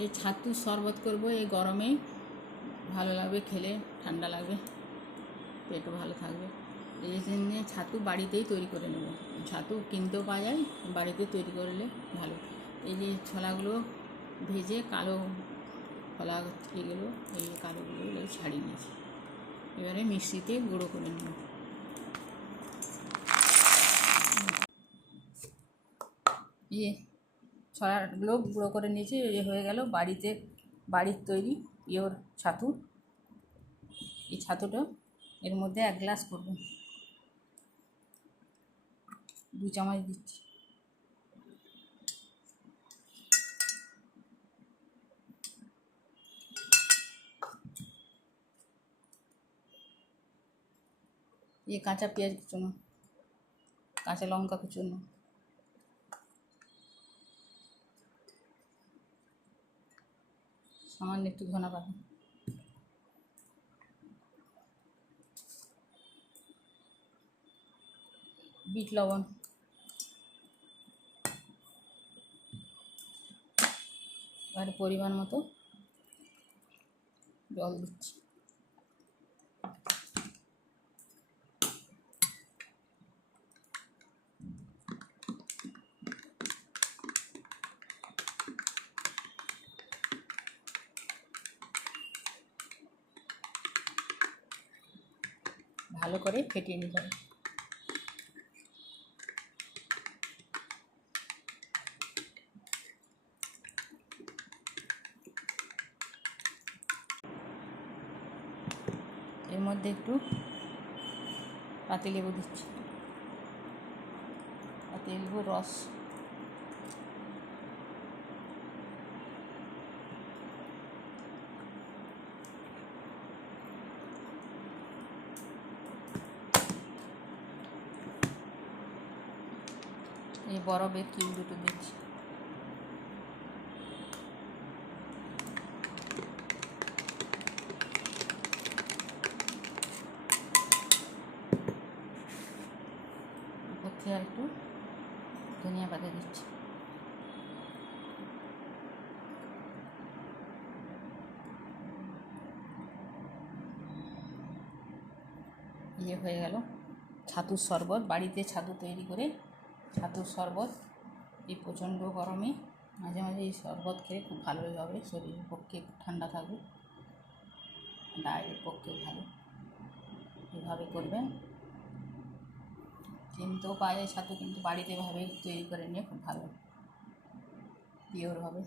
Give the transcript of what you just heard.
এই ছাতুর শরবত করব এই গরমে, ভালো লাগবে খেলে, ঠান্ডা লাগবে, পেটও ভালো থাকবে। এই জন্য ছাতু বাড়িতেই তৈরি করে নেব। ছাতু কিনতেও পাওয়া যায়, বাড়িতে তৈরি করলে ভালো। এই যে ছোলাগুলো ভেজে কালো ফলা এগুলো, এই কালোগুলো ছাড়িয়ে নিয়েছি। এবারে মিক্সিতে গুঁড়ো করে নেব। ইয়ে ছড়াগুলো গুঁড়ো করে নিয়েছি। হয়ে গেল বাড়ির তৈরি পিওর ছাতু। এই ছাতুটা এর মধ্যে 1 গ্লাস করব, 2 চামচ দিচ্ছি। কাঁচা পেঁয়াজ কুচোনো, কাঁচা লঙ্কা কুচোনো, সামান্য একটু ধনা পাতা, বিট লবণ, এবারে পরিমাণ মতো জল দিচ্ছি। ভালো করে ফেটিয়ে নিতে হবে। এর মধ্যে একটু পাতিলেবু দিচ্ছি, পাতিলেবুর রস, এই বরফের কিউব দুটো দিচ্ছি। উপর থেকে একটু ধনিয়া পাতা দিচ্ছি। হয়ে গেল ছাতুর শরবত। বাড়িতে ছাতু তৈরি করে ছাতুর শরবত। এই প্রচণ্ড গরমে মাঝে মাঝে এই শরবত খেলে খুব ভালোই হবে, শরীরের পক্ষে ঠান্ডা থাকবে, ডায়েটের পক্ষে ভালো। এভাবে করবেন। কিনতেও পাওয়া যায় ছাতু, কিন্তু বাড়িতে ভাবে তৈরি করে নিয়ে খুব ভালো, পিওর হবে।